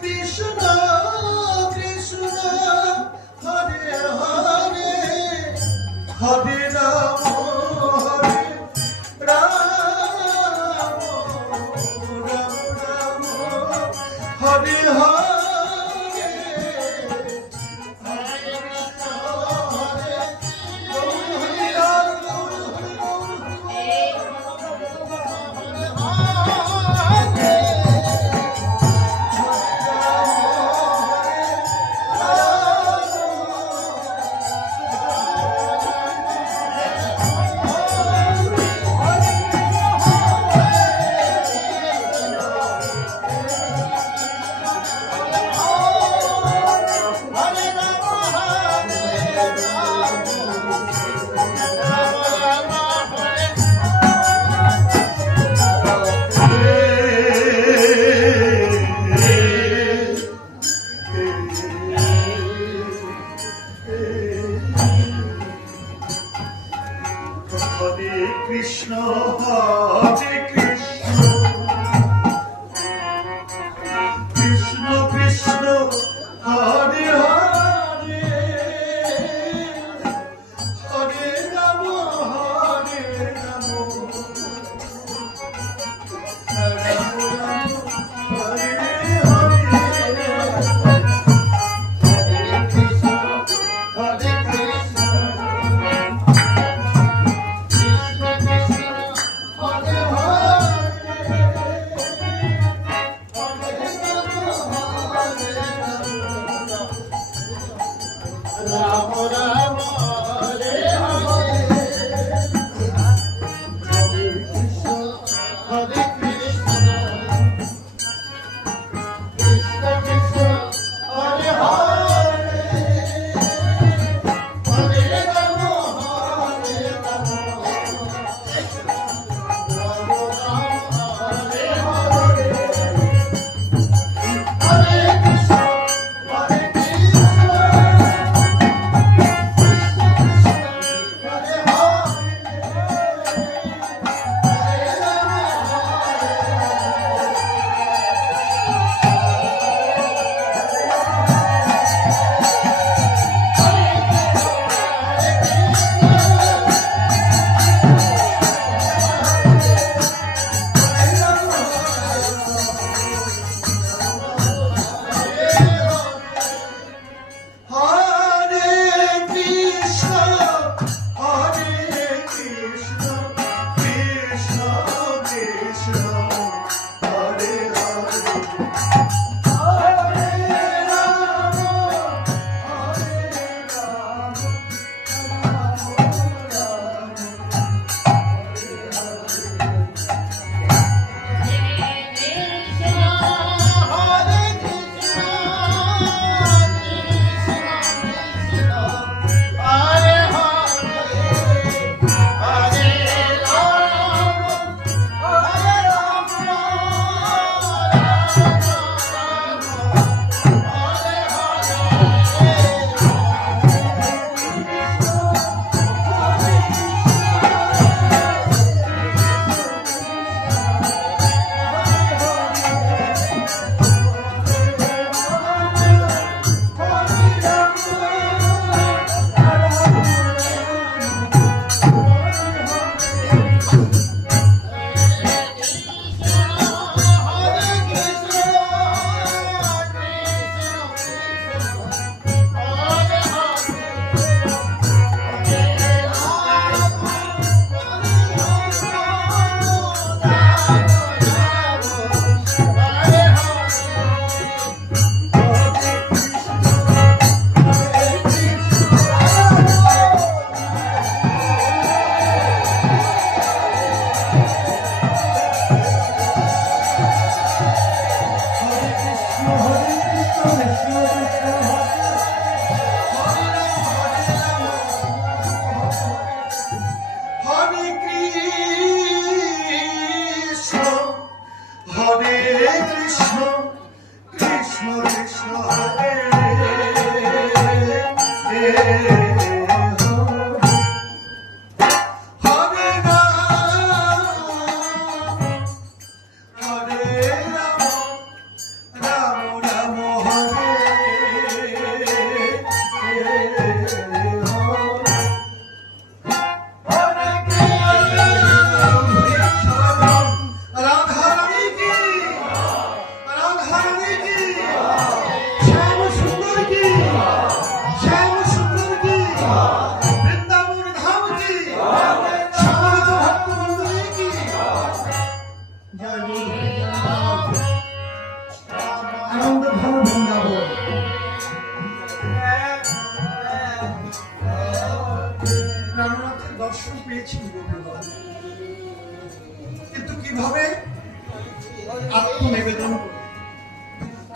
কৃষ্ণ কৃষ্ণ হরে হরে হরে রাম রাম রাম হরে হরে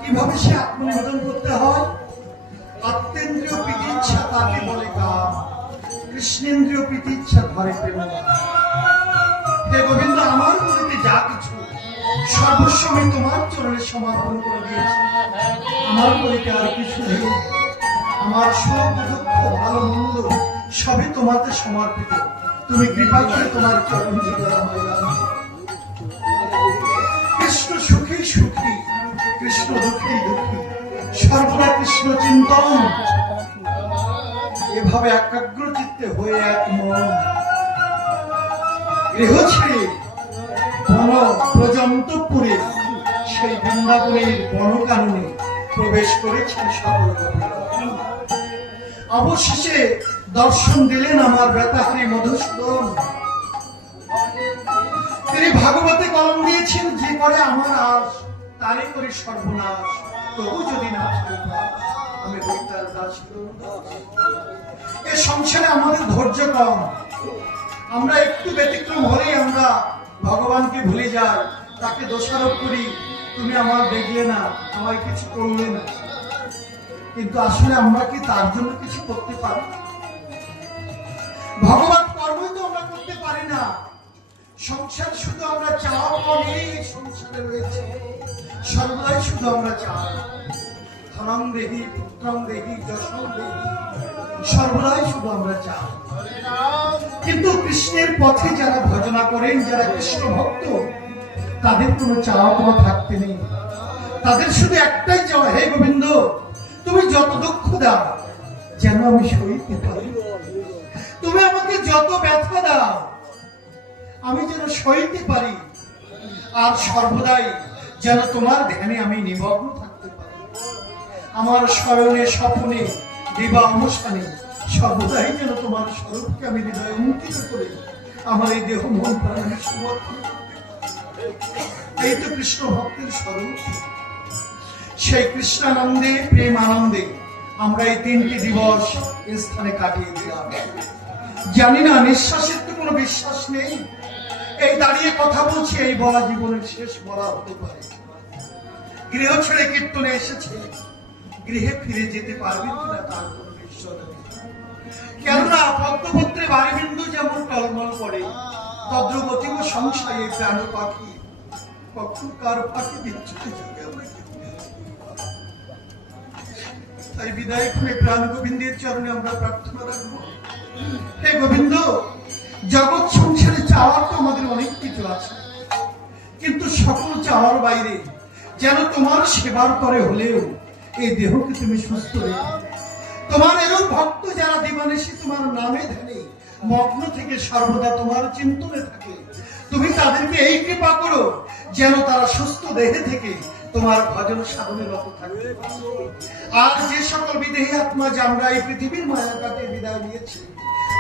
কিভাবে সে আত্মনিবেদন করতে হয়? আত্মেন্দ্রিয় প্রীতিচ্ছা তাকে বলে কাম, কৃষ্ণেন্দ্রিয় প্রীতিচ্ছা ধরে প্রেম। হে গোবিন্দ, আমার বলিতে যা কিছু সর্বস্ব আমি তোমার চরণে সমর্পণ করে দিয়েছি। আমার বলিতে আর কিছু নেই। আমার সুখ দুঃখ ভালো মন্দ সবই তোমাতে সমর্পিত। তুমি কৃপা করে তোমার চরণ কৃষ্ণ সুখী সুখী, কৃষ্ণ দুঃখী দুঃখী, সর্বদা কৃষ্ণ চিন্তন। এভাবে একাগ্র চিত্তে হয়ে এক মন গৃহ ছেড়ে বন প্রজন্তপুরে সেই বৃন্দাবনের বনকাননে প্রবেশ করেছেন সকল গোপীরা। অবশেষে দর্শন দিলেন আমার ব্যথাহারী মধুসূদন। তিনি ভাগবতে কলম দিয়েছেন, যে করে আমার আশ তারই করে সর্বনাশ, তবু যদি না আমি হরিতার দাস। এ সংসারে আমাদের ধৈর্য কম। আমরা একটু ব্যতিক্রম হলেই আমরা ভগবানকে ভুলে যাই, তাকে দোষারোপ করি, তুমি আমার দেখলে না, আমায় কিছু করলে না। কিন্তু আসলে আমরা কি তার জন্য কিছু করতে পারি? ভগবান কর্মই তো আমরা করতে পারি না। সংসার শুধু আমরা চাও নেই, সংসারে রয়েছে সর্বদাই শুধু আমরা চাই। ধনম দেহি, পুত্রম দেহি, যশম দেহি, সর্বদাই শুধু আমরা চাই। কিন্তু কৃষ্ণের পথে যারা ভজনা করেন, যারা কৃষ্ণ ভক্ত, তাদের কোনো চাওয়া পাওয়া থাকতে নেই। তাদের শুধু একটাই চাওয়া, হে গোবিন্দ, তুমি যত দুঃখ দাও যেন আমি সইতে পারি। তুমি আমাকে যত ব্যথা দাও আমি যেন সইতে পারি। আর সর্বদাই যেন তোমার ধ্যানে আমি নিমগ্ন থাকতে পারি। আমার শয়নে স্বপ্নে দিবা অবসানে সর্বদাই যেন তোমার স্বরূপকে আমি হৃদয়ে অঙ্কিত করে আমার এই দেহ মন প্রাণের সমর্পণ করতে পারি। এই তো কৃষ্ণ ভক্তের স্বরূপ। সেই কৃষ্ণানন্দে, প্রেম আনন্দে আমরা এই 3টি দিবস এই স্থানে কাটিয়ে দিলাম। জানি না, নিঃশ্বাসের তো কোনো বিশ্বাস নেই। এই দাঁড়িয়ে কথা বলছি, এই বলা জীবনের শেষ বলা হতে পারে। গৃহ ছেড়ে কীর্তনে এসেছে, গৃহে ফিরে যেতে পারবে কিনা তার কোনো নিশ্চয় নেই। কেননা পদ্মপত্রে বারিবিন্দু যেমন টলমল করে, তদ্রুপ অতীব সংশয় এই প্রাণ পাখি কখন কার পাখি বিচ্ছুটে যাবে আমরা। তাই বিদায় করে প্রাণ গোবিন্দের চরণে আমরা প্রার্থনা রাখবো, হে গোবিন্দ, জগৎ সংসারে চাওয়ার তো আমাদের অনেক কিছু আছে, কিন্তু সকল চাওয়ার বাইরে যেন তোমার সেবার করে হলেও এই দেহকে তুমি সুস্থ রেখো। তোমার এরূপ ভক্ত যারা দিবানিশি তোমার নামে ধ্যানে মগ্ন থেকে সর্বদা তোমার চিন্তনে থাকে, তুমি তাদেরকে এই কৃপা করো যেন তারা সুস্থ দেহে থেকে তোমার ভজন সাধনে রত থাকে। আর যে সকল বিদেহী আত্মা যে আমরা এই পৃথিবীর মায়া কাটে বিদায় নিয়েছি,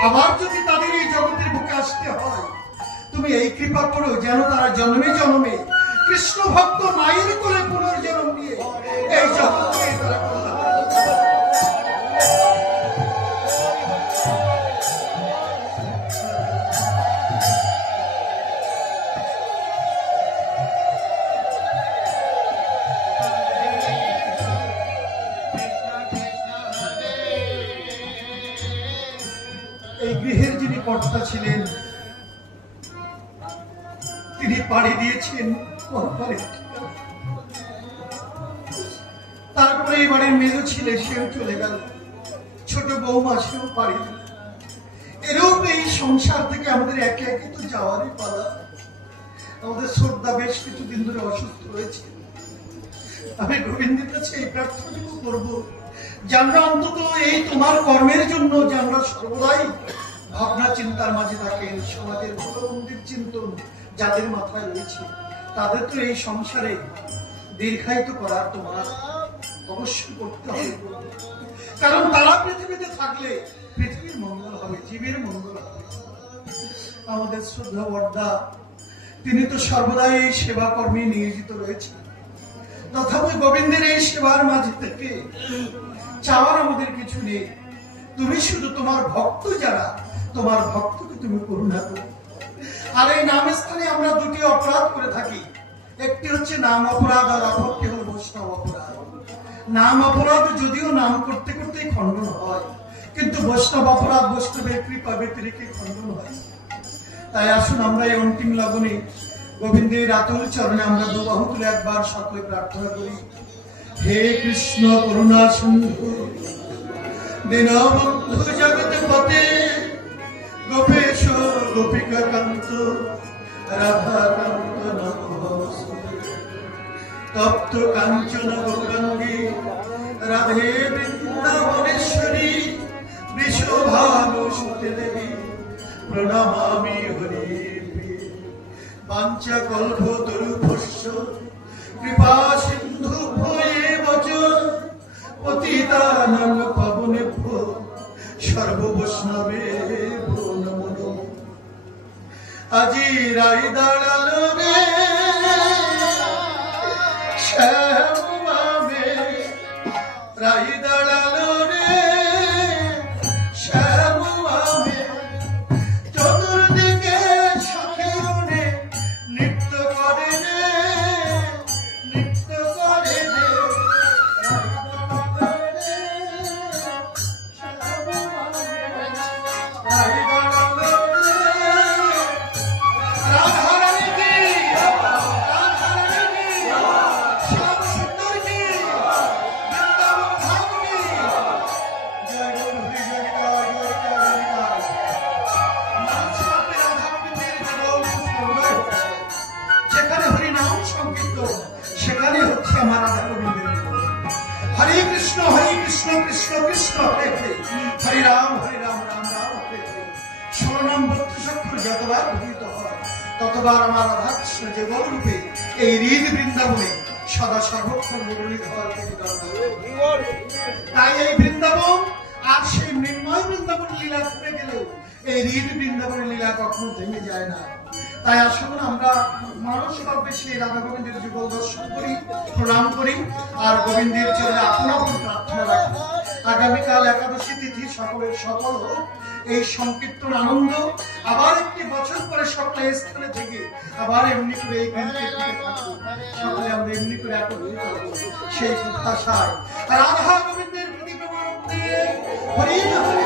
আবার যদি তাদের এই জগতের বুকে আসতে হয়, তুমি এই কৃপা করো যেন তারা জন্মে জন্মে কৃষ্ণ ভক্ত মায়ের কোলে পুনর্জন্ম নিয়ে এই জগৎকে তারা গৃহের যিনি কর্তা ছিলেন তিনি পাড়ি দিয়েছেন তারপরে এই বাড়ির মেজো ছেলে সেও চলে গেল, ছোট বৌমা সেও পাড়ি দিল। এরূপ এই সংসার থেকে আমাদের একে একে তো যাওয়ারই পালা। আমাদের শ্রদ্ধা বেশ কিছুদিন ধরে অসুস্থ হয়েছে। আমি গোবিন্দের কাছে এই প্রার্থনা করবো যে আমরা অন্তত এই তোমার কর্মের জন্য যে আমরা সর্বদাই ভাবনা চিন্তার মাঝে থাকেন, সমাজের ভালো মন্দির চিন্তন যাদের মাথায় রয়েছে, তাদের তো এই সংসারে দীর্ঘায়িত করার তোমার অবশ্যই করতে হবে। কারণ তারা পৃথিবীতে থাকলে পৃথিবীর মঙ্গল হবে, জীবের মঙ্গল হবে। আমাদের শ্রদ্ধা বর্দা তিনি তো সর্বদাই এই সেবা কর্মে নিয়োজিত রয়েছেন। তথাপি গোবিন্দের এই সেবার মাঝে থেকে চাওয়ার আমাদের কিছু নেই। তুমি শুধু তোমার ভক্ত যারা, তোমার ভক্তকে তুমি করুণা করো। আর এই নাম স্থানে আমরা দুটি অপরাধ করে থাকি, একটি হচ্ছে নাম অপরাধ আর অপরটি হল বৈষ্ণব অপরাধ। নাম অপরাধ যদিও নাম করতে করতেই খণ্ডন হয়, কিন্তু বৈষ্ণব অপরাধ বৈষ্ণবের কৃপা ব্যতিরেকে খণ্ডন হয়। তাই আসুন আমরা এই অন্তিম লগনে গোবিন্দের আতুল চরণে আমরা দুবাহু তুলে একবার সকলে প্রার্থনা করি। হে কৃষ্ণ করুণা সিন্ধু দীনবন্ধু জগৎপতে গোপেশ গোপিকা কান্ত রাধাকান্ত নমস্তুতে। তপ্ত কাঞ্চন গৌরাঙ্গী রাধে বৃন্দাবনেশ্বরী বৃষভানুসুতে দেবী প্রণমামি হরি। বাঞ্ছা কল্প তরুভস্য কৃপা সিন্ধু ভয়ে বচ পতিতানাং পাবনেভ্যো সর্ব বৈষ্ণবেভ্যো নমো নমঃ। আজি রাই দাঁড়ালো রে শ্যামে, রাই দাঁড়ালো রে শ্যামে, চতুর্দিকে সখীগণে নৃত্য করে রে, নৃত্য করে রে। রাই দাঁড়ালো রে রাধারানী কি, রাধারানী কি, শ্যাম সুন্দর কি, বৃন্দাবন ধাম কি। জয় গুরু হরি জয় জয় জয় জয় জয়। নাম শব্দে রাধা গোবিন্দের কেবল সুন্দর হচ্ছে। যেখানে হরি নাম সংকীর্ত সেখানে হচ্ছে আমার রাধা গোবিন্দের কেবল। হরে কৃষ্ণ কৃষ্ণ কৃষ্ণ হরে হরে, হরে রাম রাম রাম হরে হরে। 16 নম্বর অক্ষর যতবার ভূমিত হয় ততবার আমার রাধা কৃষ্ণ যুগল রূপে এই হৃদ বৃন্দাবনে সদা সর্বক্ষণ মুরলীধর হরিধর। তাই এই বৃন্দাবন আর সেই মৃন্ময় বৃন্দাবন লীলা করে গেলেও এই হৃদ বৃন্দাবনের লীলা কখনো থেমে যায় না। তাই আসুন আমরা মানসভাবে সেই রাধা গোবিন্দের যুগল দর্শন করি, প্রণাম করি আর গোবিন্দের চরণে আপন আপন প্রার্থনা রাখি। আগামীকাল একাদশী তিথি সকলের সফল হোক এই সংকীর্তন আনন্দ। আবার একটি বছর পরে সকলে স্থানে থেকে আবার এমনি করে এই কীর্তনে থাকবো, সকলে আমরা এমনি করে একত্রিত হবো সেই প্রত্যাশায়। রাধা গোবিন্দের প্রতি প্রমানন্দে হরি হরি।